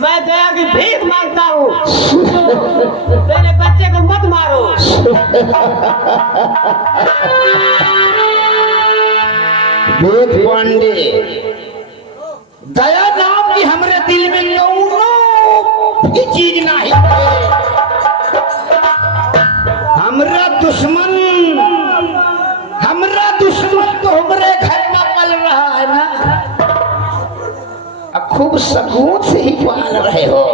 मैं दया की भीख मांगता हूँ, मेरे बच्चे को मत मारो। वेद पांडे, दया नाम की हमरे दिल में कौनो भी चीज नहीं है। हमरा दुश्मन तो हमरे घर में पल रहा है ना, अब खूब सकून से ही पाल रहे हो।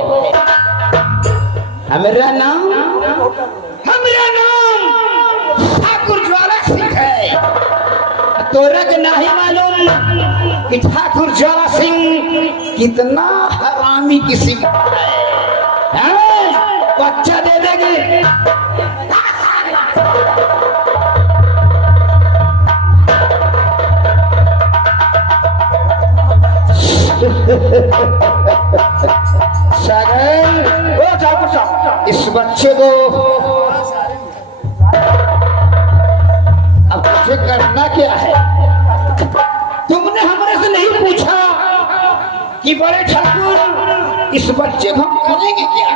हमरा नाम ठाकुर ज्वाला सिंह है। तोरा के नहीं मालूम कि ठाकुर ज्वाला सिंह कितना हरामी किसी है। बच्चा दे देंगे सागर, इस बच्चे को अब तुझे करना क्या है? तुमने हमरे से नहीं पूछा कि बड़े ठाकुर इस बच्चे को हम करेंगे क्या?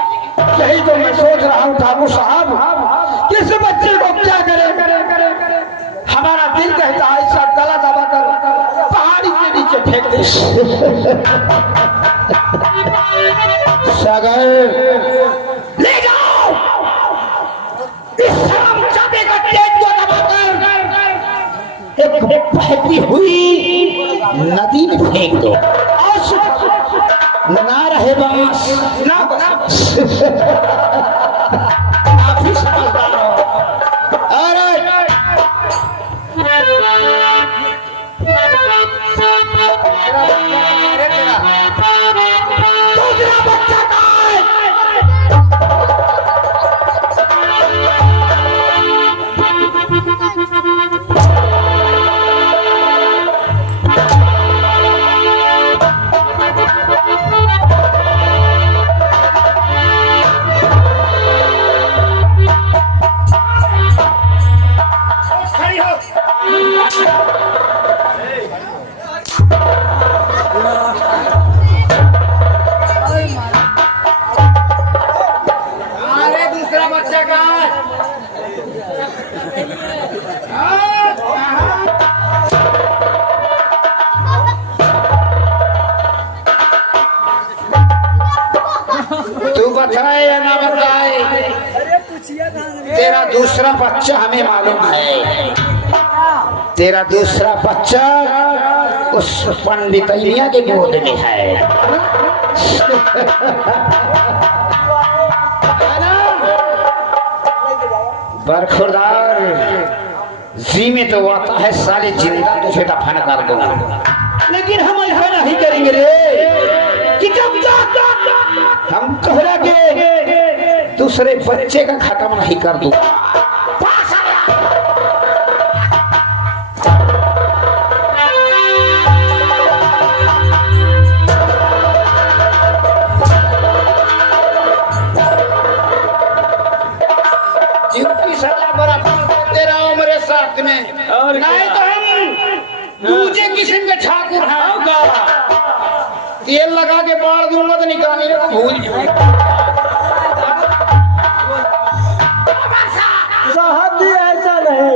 यही तो मैं सोच रहा हूँ ठाकुर साहब, किस बच्चे को क्या करें? हमारा दिल कहता है इसका गला दबा कर पहाड़ी के नीचे फेंक दे। सागर, ले जाओ इस शर्मजादे का तेज को दबाकर एक बहती हुई नदी में फेंक दो। ना रहे बांस ना आप ही समझदार हो। बताए या ना बताए, तेरा दूसरा बच्चा हमें मालूम है। तेरा दूसरा बच्चा उस पंडितैया के गोद में है। बरखुरदार जी में तो आता है साले जिंदा तुझे दफन कर दूंगा, लेकिन हम ऐसा नहीं करेंगे रे कि जब तक हम तोहरा के दूसरे बच्चे का खत्म नहीं कर दूंगा। जिनकी सजा बराबर दे रहा हूं मेरे साथ में, और नहीं तो हम दूसरे किस्म के ठाकुर हैं। तेल लगा के बाढ़ दूंगा तो निकालने को भूल साहब जी, ऐसा नहीं।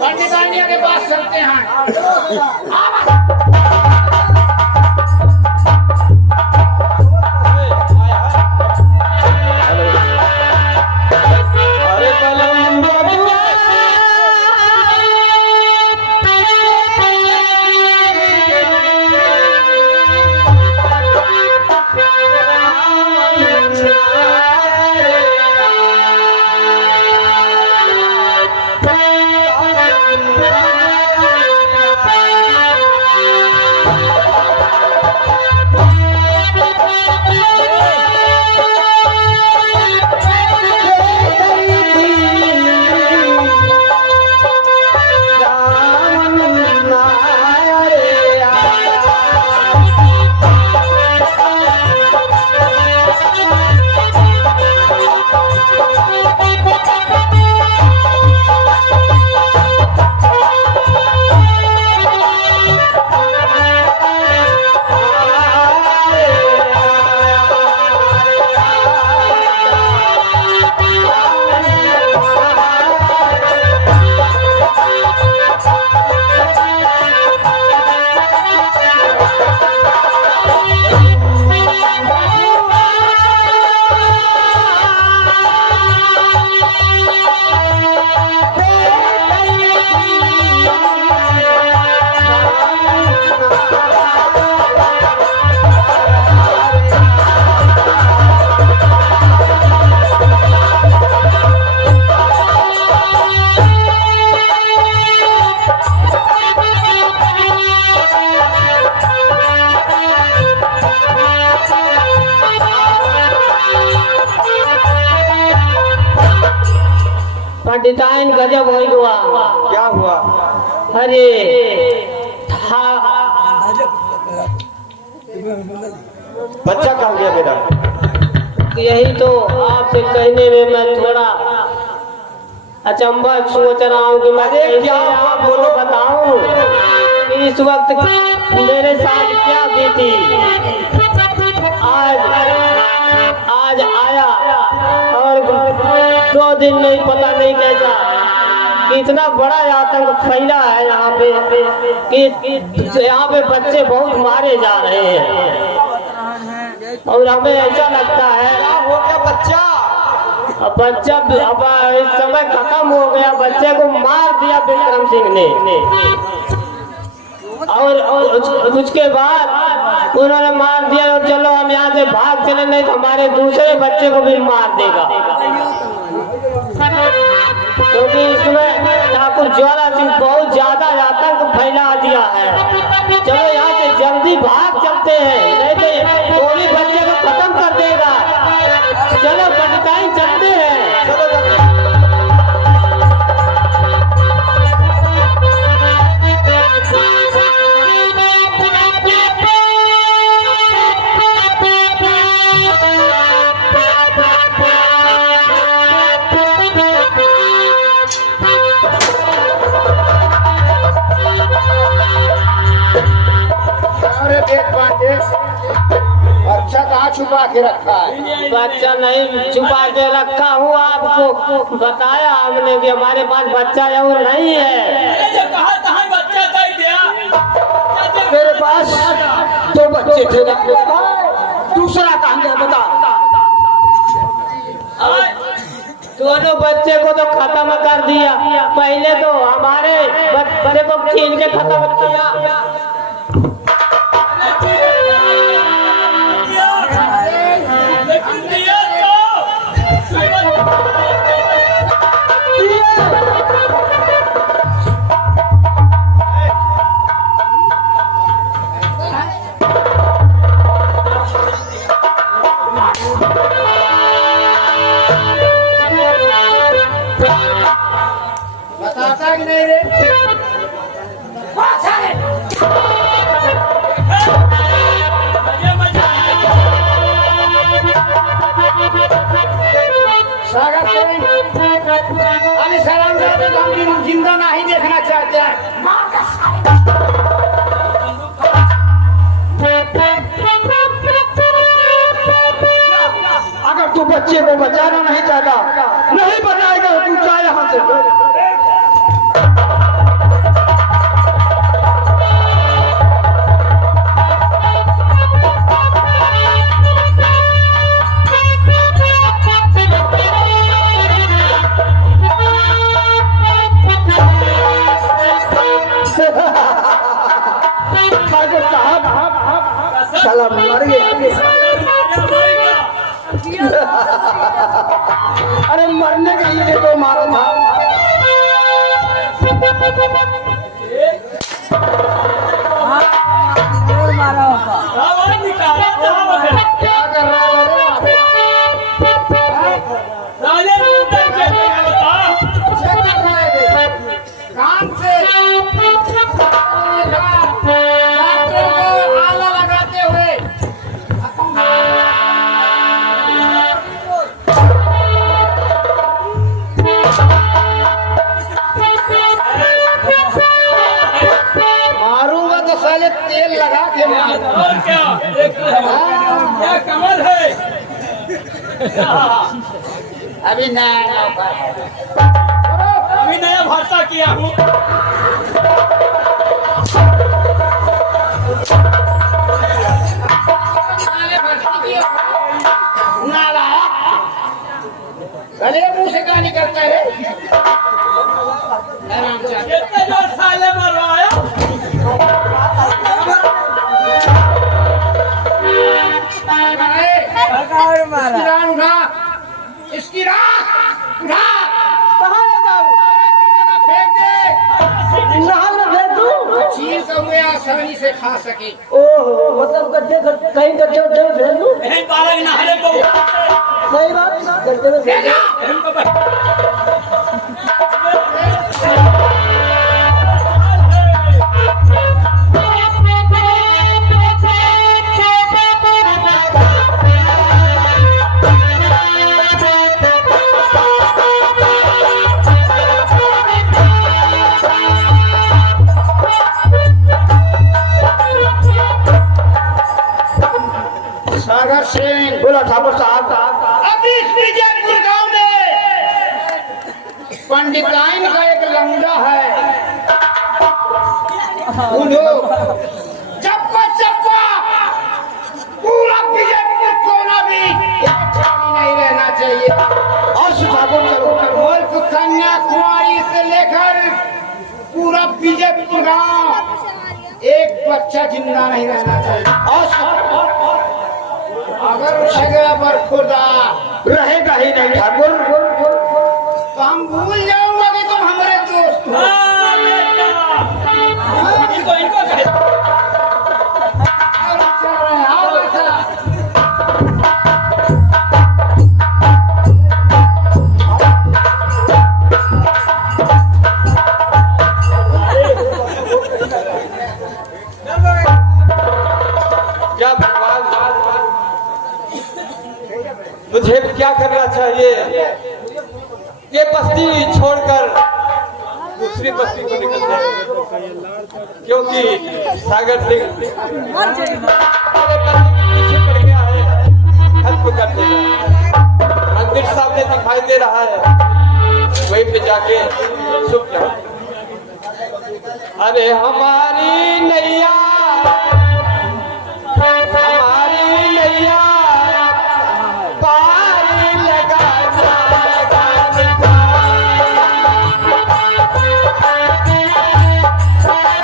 पंडितानिया के पास चलते हैं। पंडिताइन गजब हो गया। क्या हुआ? अरे था बच्चा कहाँ गया बेटा? यही तो आपसे कहने में मैं थोड़ा अचंभा सोच रहा हूँ कि मैं क्या हुआ बोलो, बताऊं कि इस वक्त मेरे साथ क्या बीती। आज आया और 2 दिन नहीं, पता नहीं कैसा कि इतना बड़ा आतंक फैला है यहाँ पे कि यहाँ पे बच्चे बहुत मारे जा रहे हैं और हमें ऐसा लगता है हो गया बच्चा? अब बच्चा अब इस समय खत्म हो गया। बच्चे को मार दिया विक्रम सिंह ने और उसके बाद उन्होंने मार दिया और चलो हम यहाँ से भाग चले, नहीं तो हमारे दूसरे बच्चे को भी मार देगा। क्योंकि इसमें ठाकुर ज्वाला सिंह बहुत ज्यादा आतंक फैला दिया है। चलो यहाँ से जल्दी भाग चलते हैं, नहीं तो वो भी बच्चे को खत्म कर देगा। चलो पंडिताइन चलते हैं। चलो बच्चा कहाँ छुपा के रखा है? बच्चा नहीं छुपा के रखा हूँ, आपको बताया हमने कि हमारे पास बच्चा और नहीं है। मेरे पास 2 बच्चे थे ना, दूसरा कहाँ गया बता? दोनों बच्चे को तो खत्म कर दिया। पहले तो हमारे बच्चे को छीन के खत्म किया। बताता कि नहीं रे? हम जिंदा नहीं देखना चाहते हैं। अगर तू बच्चे को बचाना नहीं चाहता, नहीं बचाएगा तो तू जा यहाँ से। साला मर गया। अरे मरने के लिए तो मारा था। क्या कर रहा है? काम से आला लगाते हुए मारूंगा तो साले तेल लगा के मार। और क्या कमल है? अभी नया अभी नया भाषा किया हूँ। गले मुंह से क्या निकलता है? कितने जोर साले मरवाया? इसकी राख उठा। कहाँ ले जाऊँ? फेंक दे। नहा ना फेंक दूँ? चीर कर हुए आसानी से खा सके। ओहो, मतलब गड्ढे कहीं गड्ढे उड्ढे में फेंक दूँ? बहन बालक नहाने को सही बात, गड्ढे में फेंक दूँ। बहन को पंडिताइन का एक लंगड़ा है, वो लोग चप्पा चप्पा पूरा बीजेपी कोना भी एक छानी नहीं रहना चाहिए। और सुधागो चलो, मुल्क कन्याकुमारी से लेकर पूरा बीजेपी गांव एक बच्चा जिंदा नहीं रहना चाहिए। और अगर रह गया पर खुदा रहेगा ही नहीं ठाकुर, तो हम भूल जाऊंगा कि तुम हमारे दोस्त हो। हाँ, बेटा। इनको कहे। और चल रहे हैं, आओ बेटा। क्या भगवान, मुझे क्या करना चाहिए? ये बस्ती छोड़कर दूसरी बस्ती को निकल जाए, क्योंकि सागर सिंह मेरे पीछे पड़ गया है, खत्म कर देगा। मंदिर सामने दिखाई दे रहा है, वहीं पे जाके छुप जाओ। अरे हमारी नैया